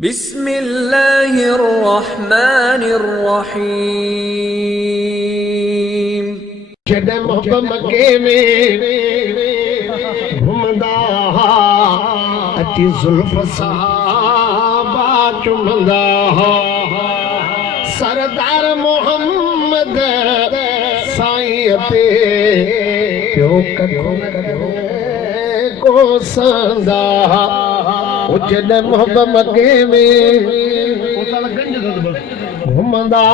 बिस्मिल्लाहिर्रहमानिर्रहीम। जॾहिं मोहब्बत मके में घुमंदा अची ज़ुल्फ़ सहाबा चुमंदा सरदार मोहम्मद साईं ते पियो कॾो कोसंदा। जॾहिं मोहब्बत मके में घुमंदा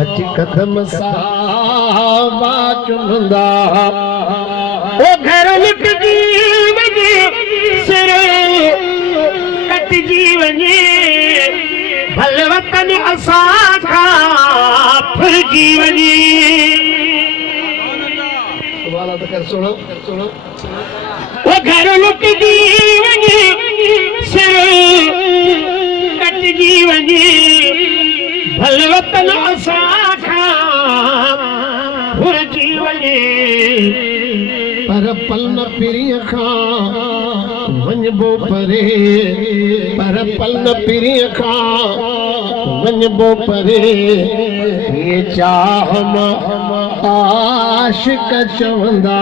अची कदम साहबा चुमंदा। ओ घर लुटजी वञे सिर कटजी वञे भल वतन असां खां फुरिजी वञे। सुनो सुनो ओ घर लुटजी वञे सिर कटजी वञे भल वतन असां खां फुरिजी वञे पर पल न पिरीअ खां वञबो परे पर पल न पिरीअ खां वञबो परे ये चाह आशिक चवंदा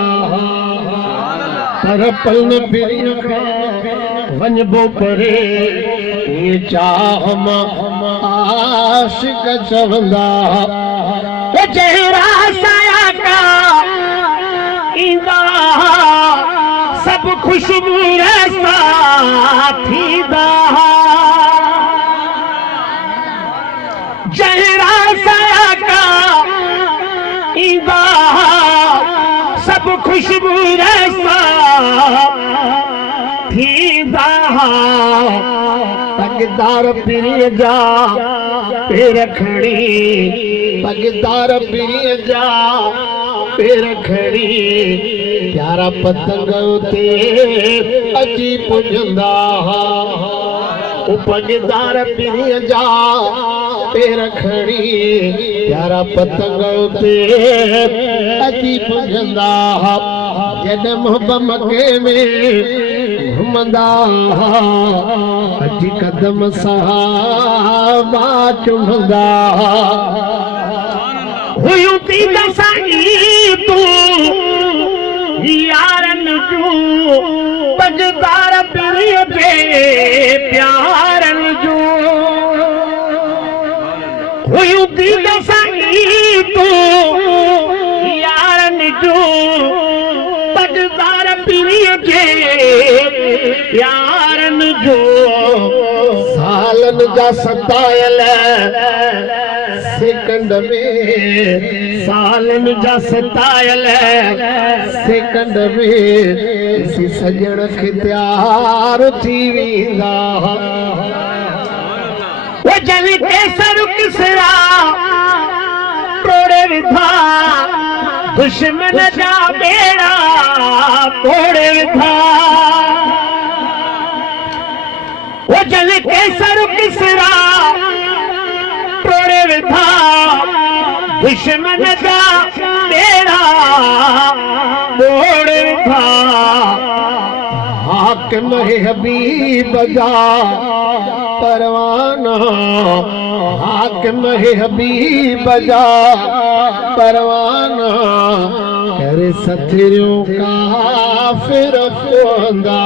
पर पल न पिरीअ खां वञबो परे ये चाह आशिक चवंदा। चेहरा साया का ईंदा सब खुशबू रसा थींदा। चेहरा साया का ईंदा सब खुशबू रसा थींदा। पगदार पीरीअ जा पेर खणी पगदार पीरीअ जा पेर खणी प्यारा पतंग उते अची पुॼंदा। ओ पगदार पीरीअ जा पेर खणी प्यारा पतंग उते अची पुॼंदा। जॾहिं मोहब्बत मके में घुमंदा अची कदम साहबा चुमंदा। हुयूं थी दसाई तूं यारन जूं पगदार पीरीअ जे प्यारन जूं हुयूं थी दसाई तूं यारन जूं पगदार पीरीअ जे प्यारन जो सालन जा सतायल सेकंड में सालन जा सतायल सेकंड में सजण खे तैयार थी वेंदा। वो जल के सर किसरा तोड़े विधा दुश्मन जा बेड़ा तोड़े विधा। वो जल के सर किसरा तोड़े विधा दुश्मन जा बेड़ा तोड़े विधा। हाकिम हबीब जा परवाना हाकिम हबीब जा परवाना करे सथरियों काफिर पोंदा।